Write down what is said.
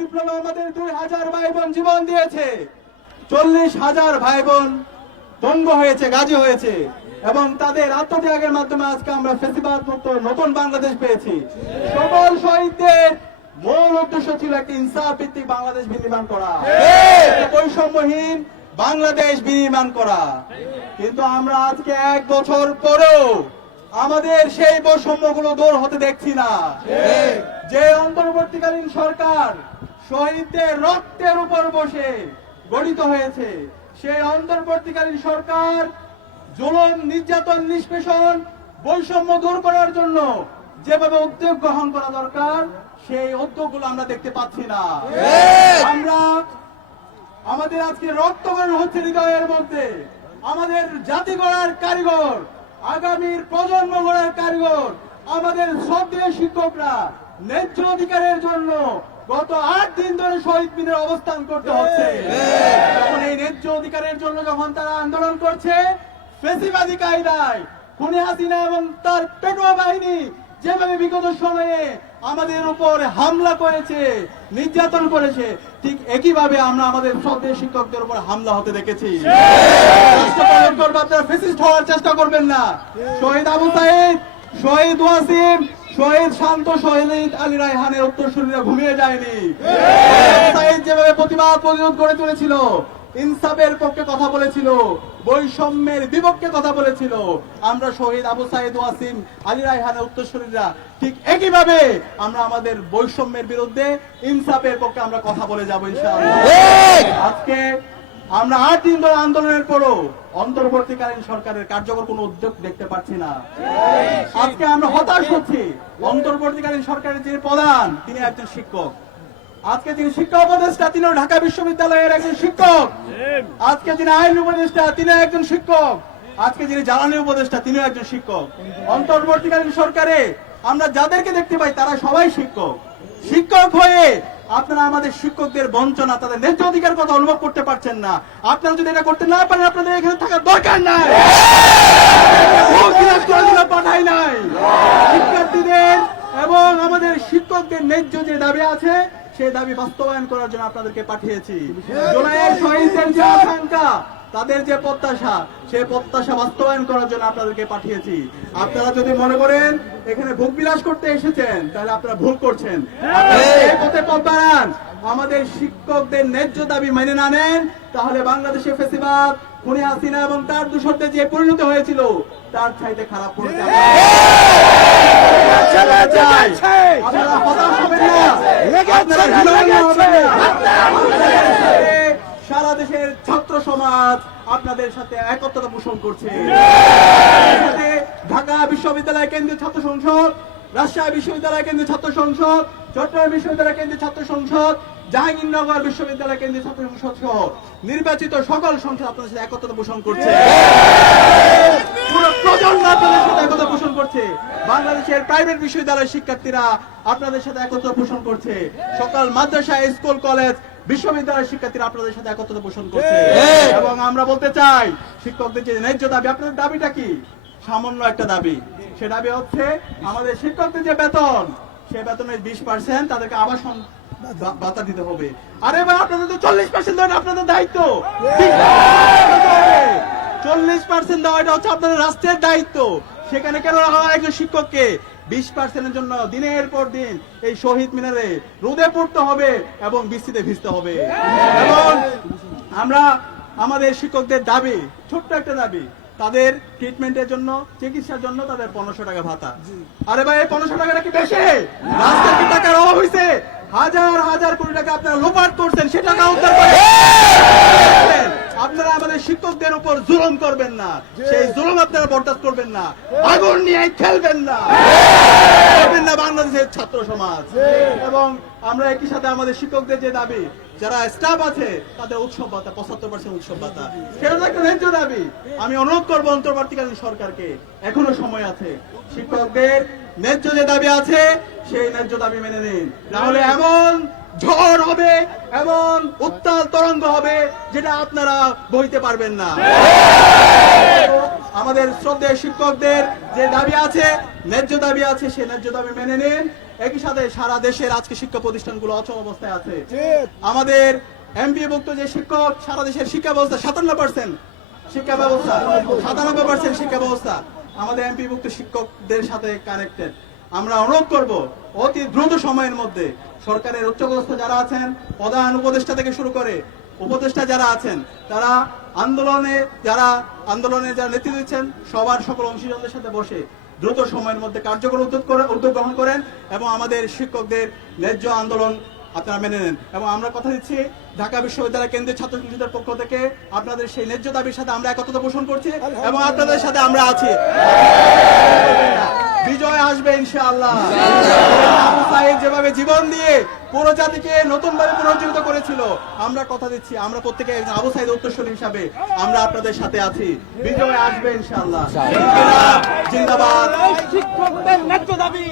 বিপ্লবে আমাদের দুই হাজার ভাই বোন জীবন দিয়েছে। চল্লিশ হাজার ভাই বোন দঙ্গ হয়েছে গাজী হয়েছে এবং তাদের আত্মত্যাগের মাধ্যমে আজকে আমরা ফেসিবাদ মুক্ত নতুন বাংলাদেশ পেয়েছি। সকল শহীদদের মূল উদ্দেশ্য ছিল একটি ইনসাফ ভিত্তিক বাংলাদেশ বিনির্মাণ করা। বৈষম্যহীন বাংলাদেশ বিনির্মাণ করা। কিন্তু আমরা আজকে এক বছর পরেও আমাদের সেই বৈষম্যগুলো দূর হতে দেখছি না। যে অন্তর্বর্তীকালীন সরকার শহীদদের রক্তের উপর বসে গঠিত হয়েছে। সেই অন্তর্বর্তীকালীন সরকার জুলুম নির্যাতন নিষ্পেষণ বৈষম্য দূর করার জন্য যেভাবে উদ্যোগ গ্রহণ করা দরকার সেই উদ্যোগগুলো আমরা দেখতে পাচ্ছি না। আমরা আমাদের আজকে রক্তকরণ হচ্ছে হৃদয়ের মধ্যে। আমাদের জাতি গড়ার কারিগর আগামীর প্রজন্ম গড়ার কারিগর আমাদের শ্রদ্ধেয় শিক্ষকরা ন্যায্য অধিকারের জন্য গত আট দিন ধরে শহীদ মিনের অবস্থান করতে হচ্ছে। যখন এই ন্যায্য অধিকারের জন্য যখন তারা আন্দোলন করছে ফেসিবাদী কায়দায় খুনি হাসিনা এবং তার পেটুয়া বাহিনী যেভাবে বিগত সময়ে আমাদের উপর হামলা করেছে নির্যাতন করেছে ঠিক একইভাবে আমরা আমাদের শ্রদ্ধেয় শিক্ষকদের উপর হামলা হতে দেখেছি। আপনারা ফেসিস্ট হওয়ার চেষ্টা করবেন না। শহীদ আবু সাহেব শহীদ ওয়াসিম শহীদ শান্ত শহীদ আলী রায়হানের উত্তরসূরীরা ঘুমিয়ে যায়নি। সাইদ যেভাবে প্রতিবাদ প্রতিরোধ করে তুলেছিল ইনসাফের পক্ষে কথা বলেছিল বৈষম্যের বিপক্ষে কথা বলেছিল আমরা শহীদ আবু সাইদ ওয়াসিম আলী রায়হানের উত্তরসূরীরা ঠিক একইভাবে আমরা আমাদের বৈষম্যের বিরুদ্ধে ইনসাফের পক্ষে আমরা কথা বলে যাব ইনশাআল্লাহ। আজকে আমরা আট দিন ধরে আন্দোলনের পরও অন্তর্বর্তীকালীন সরকারের কার্যকর কোনো উদ্যোগ দেখতে পাচ্ছি না। আজকে আমরা হতাশ হচ্ছি। অন্তর্বর্তীকালীন সরকারের যিনি প্রধান, তিনি একজন শিক্ষক। আজকে যিনি শিক্ষা উপদেষ্টা, তিনিও ঢাকা বিশ্ববিদ্যালয়ের একজন শিক্ষক। আজকে যিনি আইন উপদেষ্টা তিনি একজন শিক্ষক। আজকে যিনি জ্বালানি উপদেষ্টা, তিনিও একজন শিক্ষক। অন্তর্বর্তীকালীন সরকারে আমরা যাদেরকে দেখতে পাই, তারা সবাই শিক্ষক। শিক্ষক হয়ে আপনারা আমাদের শিক্ষকদের বঞ্চনা, তাদের ন্যায্য অধিকার কথা অনুভব করতে পারছেন না। আপনারা যদি এটা করতে না পারেন, আপনাদের এখানে থাকার দরকার নাই। পাঠাই নাই। শিক্ষার্থীদের এবং আমাদের শিক্ষকদের ন্যায্য যে দাবি আছে, সেই দাবি বাস্তবায়ন করার জন্য আপনাদেরকে পাঠিয়েছি। জুলাইয়ের শহীদদের যে আকাঙ্ক্ষা তাদের যে প্রত্যাশা সেই প্রত্যাশা বাস্তবায়ন করার জন্য আপনাদেরকে পাঠিয়েছি। আপনারা যদি মনে করেন এখানে ভোগ বিলাস করতে এসেছেন তাহলে আপনারা ভুল করছেন। এই পথে পথ বাড়ান। আমাদের শিক্ষকদের ন্যায্য দাবি মেনে না নেন তাহলে বাংলাদেশে ফেসিবাদ খুনি হাসিনা এবং তার দূষণদের যে পরিণত হয়েছিল তার চাইতে খারাপ পরিণতি আপনারা হতাশ হবেন না। আপনারা হৃদয়হীন হবেন না। আপনাদের সাথে সারা দেশের ছাত্র সমাজ আপনাদের সাথে একত্রতা পোষণ করছে। ঢাকা বিশ্ববিদ্যালয় কেন্দ্রীয় ছাত্র সংসদ, রাজশাহী বিশ্ববিদ্যালয় কেন্দ্রীয় ছাত্র সংসদ, চট্টগ্রাম বিশ্ববিদ্যালয় কেন্দ্রীয় ছাত্র সংসদ, জাহাঙ্গীরনগর বিশ্ববিদ্যালয় কেন্দ্রীয় ছাত্র সংসদ সহ নির্বাচিত সকল সংসদ আপনাদের সাথে একত্রতা পোষণ করছে। বাংলাদেশের প্রাইভেট বিশ্ববিদ্যালয়ের শিক্ষার্থীরা আপনাদের সাথে একত্র পোষণ করছে। সকল মাদ্রাসা, স্কুল, কলেজ বিশ্ববিদ্যালয়ের শিক্ষার্থীরা আপনাদের সাথে একত্রতা পোষণ করছে। এবং আমরা বলতে চাই শিক্ষকদের যে ন্যায্য দাবি আপনাদের দাবিটা কি? সামান্য একটা দাবি। সে দাবি হচ্ছে আমাদের শিক্ষকদের যে বেতন সে বেতনের বিশ পার্সেন্ট তাদেরকে আবাসন বা- ভাতা দিতে হবে। আরে ভাই আপনাদের তো চল্লিশ পার্সেন্ট দেওয়াটা আপনাদের দায়িত্ব। চল্লিশ পার্সেন্ট দেওয়া এটা হচ্ছে আপনাদের রাষ্ট্রের দায়িত্ব। সেখানে কেন রাখা হয় একজন শিক্ষককে? বিশ পার্সেন্টের জন্য দিনের পর দিন এই শহীদ মিনারে রোদে পড়তে হবে এবং বৃষ্টিতে ভিজতে হবে। এবং আমরা আমাদের শিক্ষকদের দাবি ছোট্ট একটা দাবি তাদের ট্রিটমেন্টের জন্য চিকিৎসার জন্য তাদের পনেরোশো টাকা ভাতা। আরে ভাই পনেরোশো টাকাটা কি বেশি? রাস্তার কি টাকার অভাব হয়েছে হাজার হাজার কোটি টাকা আপনারা লোপাট করছেন সে টাকা উদ্ধার করে আমাদের উপর জুলুম করবেন না। সেই জুলুম আপনারা বরদাস্ত করবেন না। আগুন নিয়ে খেলবেন না। করবেন না বাংলাদেশের ছাত্র সমাজ। এবং আমরা একই সাথে আমাদের শিক্ষকদের যে দাবি, যারা স্টাফ আছে, তাদের উৎসব পঁচাত্তর পার্সেন্ট উৎসব সেটা ন্যায্য দাবি। আমি অনুরোধ করব অন্তর্বর্তীকালীন সরকারকে, এখনও সময় আছে। শিক্ষকদের ন্যায্য যে দাবি আছে, সেই ন্যায্য দাবি মেনে নিন। নাহলে এমন ঝড় হবে এমন উত্তাল তরঙ্গ হবে যেটা আপনারা বইতে পারবেন না। আমাদের শ্রদ্ধেয় শিক্ষকদের যে দাবি আছে, ন্যায্য দাবি আছে সেই ন্যায্য দাবি মেনে নিন। একই সাথে সারা দেশের আজকে শিক্ষা প্রতিষ্ঠানগুলো অচল অবস্থায় আছে। আমাদের এমপিভুক্ত যে শিক্ষক, সারা দেশের শিক্ষা ব্যবস্থা সাতান্ন পার্সেন্ট শিক্ষা ব্যবস্থা সাতানব্বই পার্সেন্ট শিক্ষা ব্যবস্থা আমাদের এমপিভুক্ত শিক্ষকদের সাথে কানেক্টেড আমরা অনুরোধ করব অতি দ্রুত সময়ের মধ্যে সরকারের উচ্চপদস্থ যারা আছেন, প্রধান উপদেষ্টা থেকে শুরু করে উপদেষ্টা যারা আছেন, তারা আন্দোলনে, যারা আন্দোলনে যারা নেতৃত্ব দিচ্ছেন, সবার সকল অংশীজনদের সাথে বসে দ্রুত সময়ের মধ্যে কার্যকর উদ্যোগ উদ্যোগ গ্রহণ করেন এবং আমাদের শিক্ষকদের ন্যায্য আন্দোলন আপনারা মেনে নেন। এবং আমরা কথা দিচ্ছি ঢাকা বিশ্ববিদ্যালয় কেন্দ্রীয় ছাত্র সংসদের পক্ষ থেকে আপনাদের সেই ন্যায্য দাবির সাথে আমরা একত্রতা পোষণ করছি এবং আপনাদের সাথে আমরা আছি। বিজয় আসবে ইনশাআল্লাহ। আবু সাইদ যেভাবে জীবন দিয়ে পুরো জাতিকে নতুন ভাবে পুনর্জীবিত করেছিল আমরা কথা দিচ্ছি আমরা প্রত্যেকে একজন আবু সাইদ উত্তরসূরি হিসাবে আমরা আপনাদের সাথে আছি। বিজয় আসবে ইনশাআল্লাহ। জিন্দাবাদ। শিক্ষকদের ন্যায্য দাবি।